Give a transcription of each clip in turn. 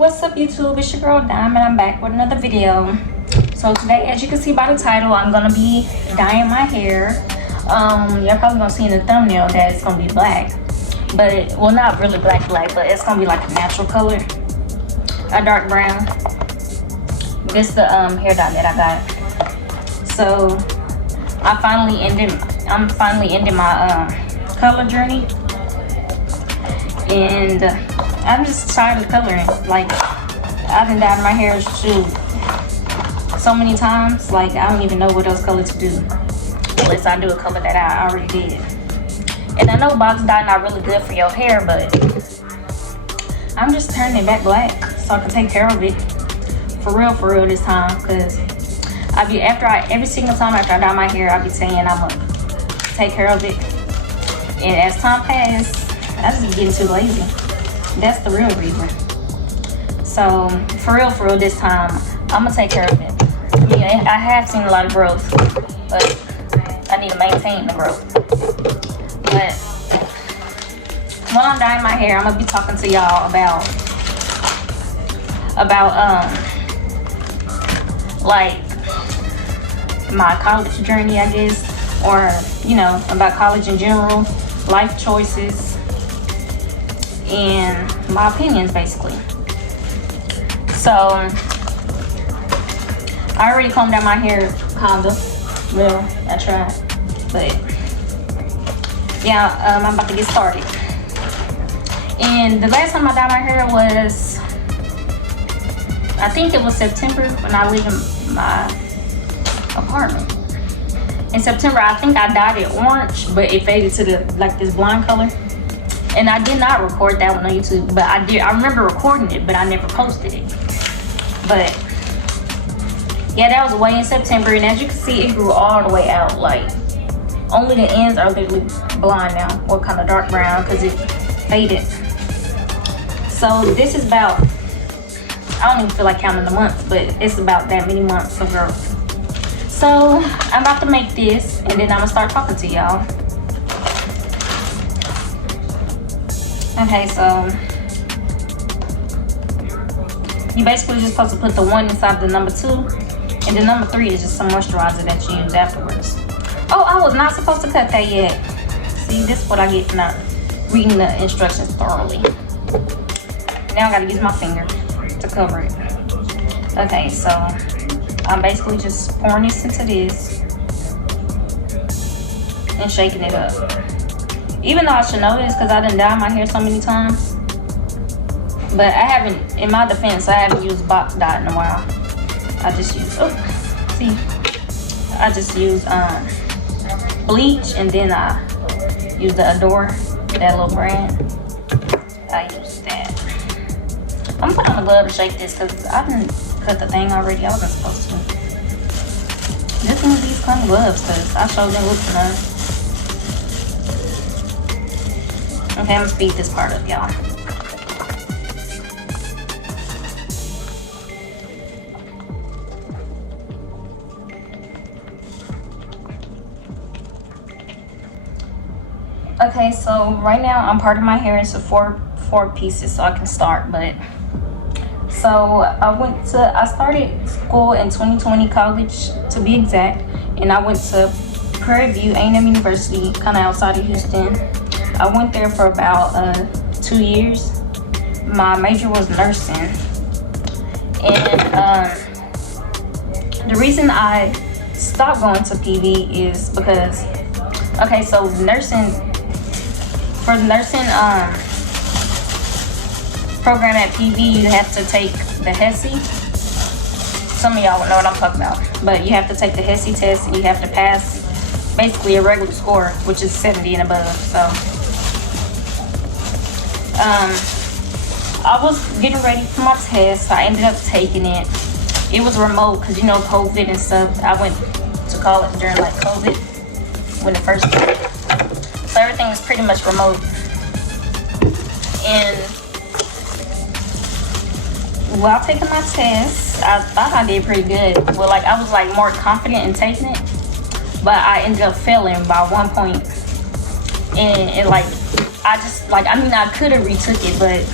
What's up YouTube, it's your girl Diamond. I'm back with another video. So today, as you can see by the title, I'm gonna be dyeing my hair. You're probably gonna see in the thumbnail that it's gonna be black, but well, not really black, but it's gonna be like a natural color, a dark brown. This is the hair dye that I got. So I'm finally ending my color journey, and I'm just tired of coloring. Like, I've been dyeing my hair so many times, like I don't even know what else color to do unless I do a color that I already did. And I know box dye not really good for your hair, but I'm just turning it back black so I can take care of it for real this time. Because every single time after I dye my hair, I be saying I'm gonna take care of it, and as time passes, I just be getting too lazy. That's the real reason. So for real this time, I'm gonna take care of it. I mean, I have seen a lot of growth, but I need to maintain the growth. But while I'm dyeing my hair, I'm gonna be talking to y'all about like my college journey, I guess, or you know, about college in general, life choices, and my opinions basically. So I already combed out my hair, kinda. Well, I tried, but yeah, I'm about to get started. And the last time I dyed my hair was, I think it was September, when I lived in my apartment. In September, I think I dyed it orange, but it faded to this blonde color. And I did not record that one on YouTube, but I remember recording it, but I never posted it. But yeah, that was way in September, and as you can see, it grew all the way out. Like, only the ends are literally blonde now, or kind of dark brown, because it faded. So this is about, I don't even feel like counting the months, but it's about that many months of growth. So I'm about to make this, and then I'm gonna start talking to y'all. Okay, so you basically just supposed to put the 1 inside the number 2, and the number 3 is just some moisturizer that you use afterwards. Oh, I was not supposed to cut that yet. See, this is what I get for not reading the instructions thoroughly. Now I gotta use my finger to cover it. Okay, so I'm basically just pouring this into this and shaking it up. Even though I should know this because I done dyed my hair so many times, but I haven't, in my defense, I haven't used box dye in a while. I just use, I just use bleach, and then I use the Adore, that little brand. I use that. I'm putting on a glove to shake this because I didn't cut the thing already. I wasn't supposed to. Just need these clean gloves because I showed them looking nice. Okay, I'm gonna speed this part up, y'all. Okay, so right now I'm parting my hair into four pieces so I can start. But so I started school in 2020, college to be exact, and I went to Prairie View A&M University, kind of outside of Houston. I went there for about 2 years. My major was nursing, and the reason I stopped going to PV is because, okay, so for the nursing program at PV, you have to take the HESI. Some of y'all will know what I'm talking about, but you have to take the HESI test, and you have to pass basically a regular score, which is 70 and above. So I was getting ready for my test. I ended up taking it. It was remote because, you know, COVID and stuff. I went to college during like COVID when it first started. So everything was pretty much remote. And while taking my test, I thought I did pretty good. Well, like, I was like more confident in taking it, but I ended up failing by 1 point. And like, I mean, I could have retook it, but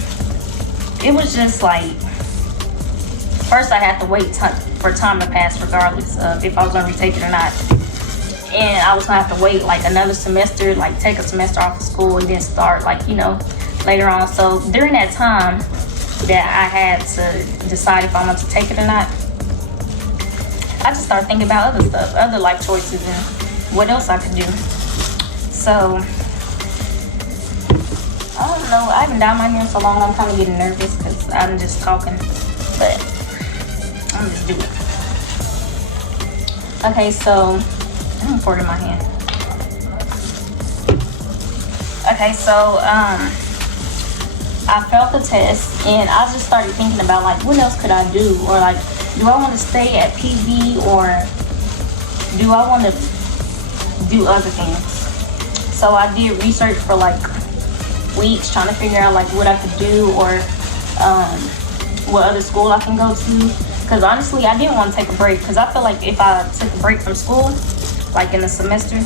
it was just like, first I had to wait for time to pass regardless of if I was gonna retake it or not. And I was gonna have to wait like another semester, like take a semester off of school and then start like, you know, later on. So during that time that I had to decide if I wanted to take it or not, I just started thinking about other stuff, other life choices and what else I could do. So I don't know, I haven't dyed my hair in so long, I'm kind of getting nervous because I'm just talking, but I'm just doing it. Okay, so I'm gonna pour it in my hand. Okay, so I failed the test and I just started thinking about like what else could I do, or like do I want to stay at PV or do I want to do other things? So I did research for like weeks trying to figure out like what I could do or what other school I can go to, because honestly I didn't want to take a break, because I feel like if I took a break from school like in a semester,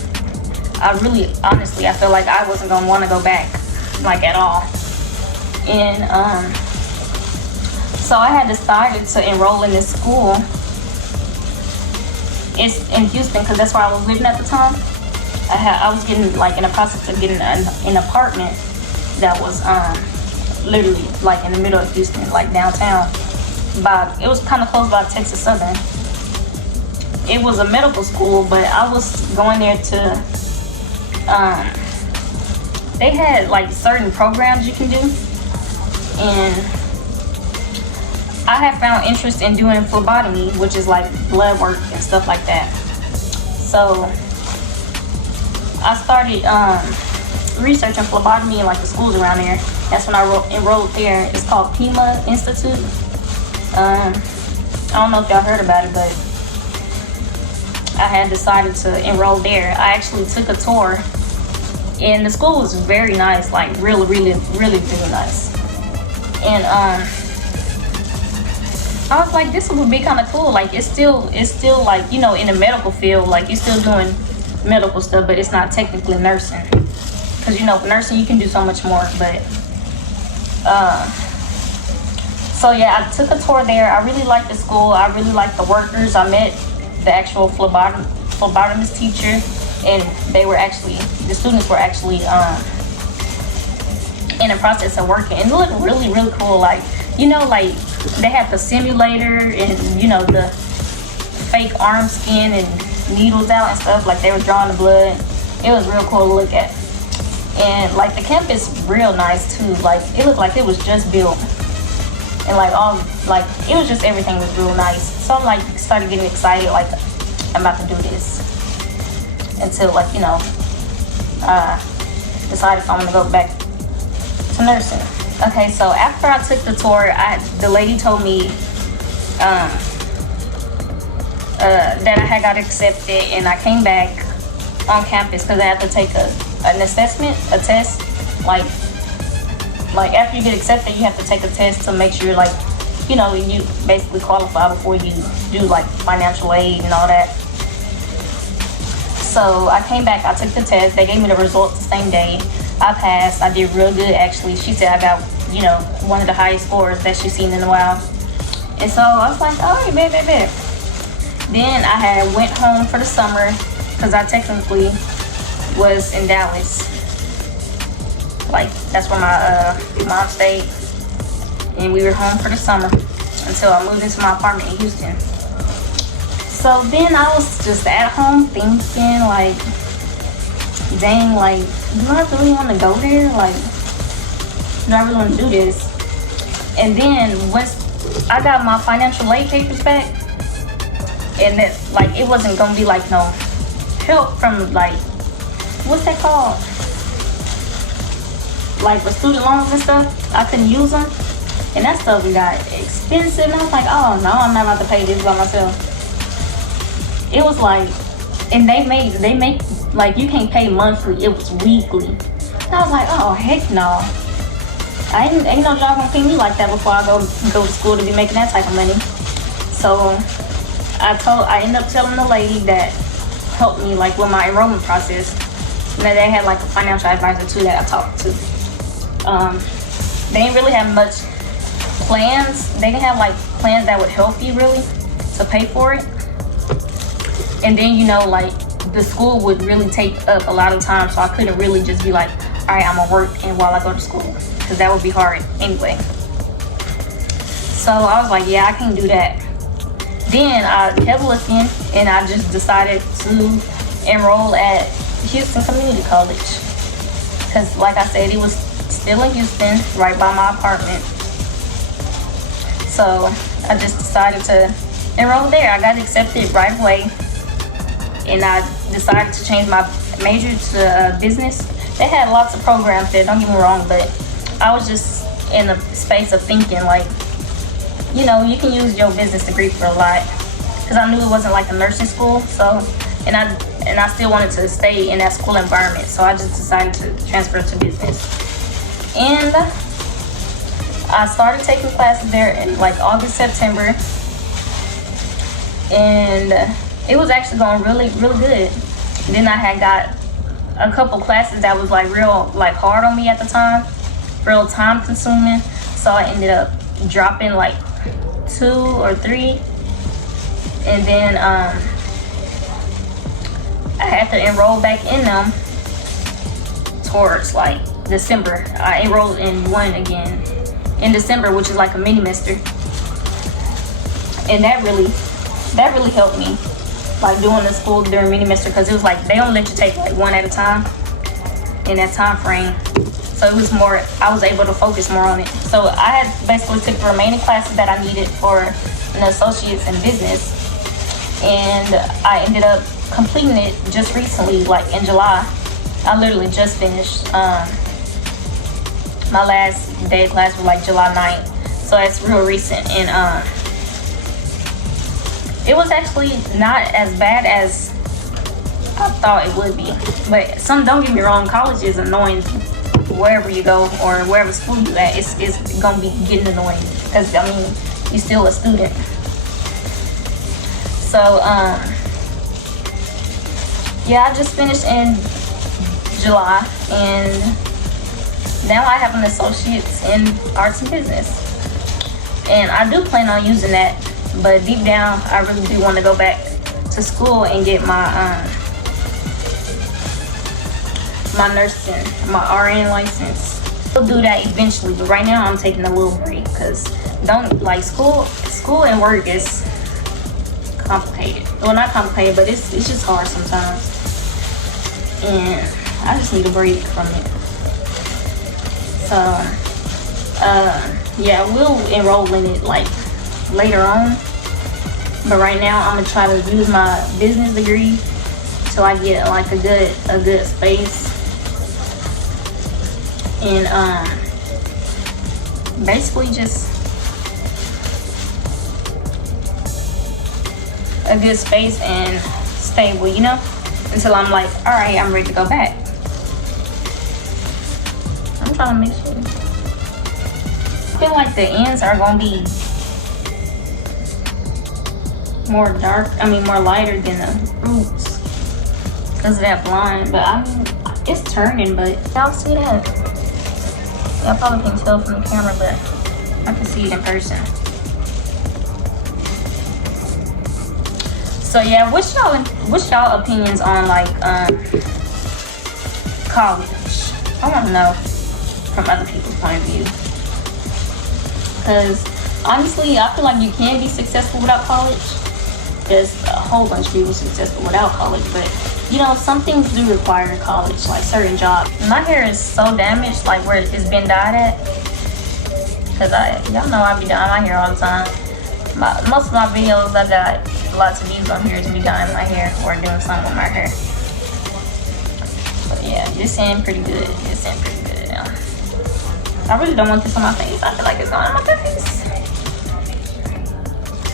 I feel like I wasn't gonna want to go back like at all. And so I had decided to enroll in this school. It's in Houston because that's where I was living at the time. I was getting like in the process of getting an apartment that was literally like in the middle of Houston, like downtown. It was kind of close by Texas Southern. It was a medical school, but I was going there to they had like certain programs you can do, and I have found interest in doing phlebotomy, which is like blood work and stuff like that. So I started researching phlebotomy in like the schools around there. That's when I enrolled there. It's called Pima Institute. I don't know if y'all heard about it, but I had decided to enroll there. I actually took a tour, and the school was very nice, like really, really, really, really nice. And I was like, this would be kind of cool. Like it's still like, you know, in the medical field, like you're still doing medical stuff, but it's not technically nursing. Because you know, nursing you can do so much more. But so yeah, I took a tour there. I really liked the school. I really liked the workers. I met the actual phlebotomist teacher, and the students were actually in the process of working, and it looked really, really cool. Like, you know, like they had the simulator and, you know, the fake arm skin and needles out and stuff, like they were drawing the blood. It was real cool to look at. And like the campus real nice too. Like it looked like it was just built, and like it was just, everything was real nice. So I'm like started getting excited, like I'm about to do this, until like, you know, decided if I'm gonna go back to nursing. Okay, so after I took the tour, the lady told me that I had got accepted, and I came back on campus because I had to take an assessment, a test. Like after you get accepted, you have to take a test to make sure, like, you know, you basically qualify before you do like financial aid and all that. So I came back, I took the test, they gave me the results the same day. I passed, I did real good actually. She said I got, you know, one of the highest scores that she's seen in a while. And so I was like, all right, bet. Then I had went home for the summer because I technically was in Dallas. Like that's where my mom stayed, and we were home for the summer until I moved into my apartment in Houston. So then I was just at home thinking like, dang, like, do I really want to go there? Like, do I really want to do this? And then once I got my financial aid papers back, and that, like, it wasn't gonna be like no help from, like, what's that called? Like for student loans and stuff, I couldn't use them, and that stuff got expensive. And I was like, oh no, I'm not about to pay this by myself. It was like, and they make like you can't pay monthly, it was weekly. And I was like, oh heck no, ain't no job gonna pay me like that before I go to school to be making that type of money. So I ended up telling the lady that helped me like with my enrollment process, and that they had like a financial advisor too that I talked to. They didn't really have much plans. They didn't have like plans that would help you really to pay for it. And then, you know, like the school would really take up a lot of time, so I couldn't really just be like, all right, I'm gonna work and while I go to school, because that would be hard anyway. So I was like, yeah, I can't do that. Then I kept looking, and I just decided to enroll at Houston Community College, because like I said, it was still in Houston, right by my apartment. So I just decided to enroll there. I got accepted right away, and I decided to change my major to business. They had lots of programs there, don't get me wrong, but I was just in a space of thinking like, you know, you can use your business degree for a lot, because I knew it wasn't like a nursing school. So, and I still wanted to stay in that school environment, so I just decided to transfer to business. And I started taking classes there in like August, September, and it was actually going really good. And then I had got a couple classes that was like real like hard on me at the time, real time consuming, so I ended up dropping like 2 or 3, and then I had to enroll back in them towards like December. I enrolled in one again in December, which is like a mini semester, and that really helped me, like doing the school during mini semester, because it was like they only let you take like one at a time in that time frame. So it was more, I was able to focus more on it. So I had basically took the remaining classes that I needed for an associate's in business, and I ended up completing it just recently, like in July. I literally just finished. My last day of class was like July 9th, so it's real recent, and it was actually not as bad as I thought it would be. But don't get me wrong, college is annoying wherever you go or wherever school you at. It's gonna be getting annoying, because I mean, you're still a student. So yeah, I just finished in July, and now I have an associate's in arts and business, and I do plan on using that. But deep down, I really do want to go back to school and get my my nursing, my RN license. I'll do that eventually, but right now I'm taking a little break, because school and work is complicated. Well, not complicated, but it's just hard sometimes, and I just need a break from it. So yeah, we'll enroll in it like later on, but right now I'm gonna try to use my business degree till I get like a good space, and basically just a good space and stable, you know, until I'm like, all right, I'm ready to go back. I'm trying to make sure. I feel like the ends are gonna be more lighter than the roots because of that blonde. But I mean, it's turning, but y'all see that? Y'all probably can tell from the camera, but I can see it in person. So yeah, what's y'all opinions on like college? I want to know from other people's point of view, because honestly, I feel like you can be successful without college. There's a whole bunch of people successful without college, but you know, some things do require college, like certain jobs. My hair is so damaged, like where it's been dyed at, because y'all know I be dyeing my hair all the time. Most of my videos, I got lots of views on here to be dyeing my hair or doing something with my hair. But yeah, this end pretty good. This end pretty good now. I really don't want this on my face. I feel like it's going on my face.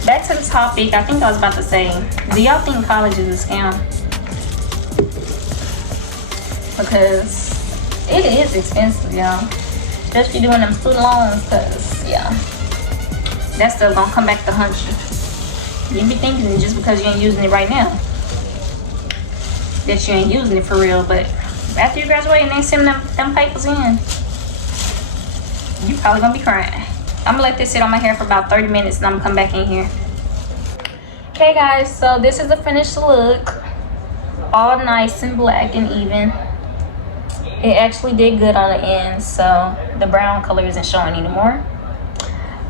Back to the topic, I think I was about to say, do y'all think college is a scam? Because it is expensive, y'all. Especially doing them student loans, because, yeah, that stuff gonna come back to haunt you. You be thinking just because you ain't using it right now that you ain't using it for real, but after you graduate and they send them papers in, you probably gonna be crying. I'm gonna let this sit on my hair for about 30 minutes and I'm gonna come back in here. Okay guys, so this is the finished look. All nice and black and even. It actually did good on the end, so the brown color isn't showing anymore.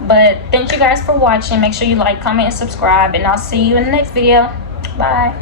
But thank you guys for watching. Make sure you like, comment, and subscribe, and I'll see you in the next video. Bye.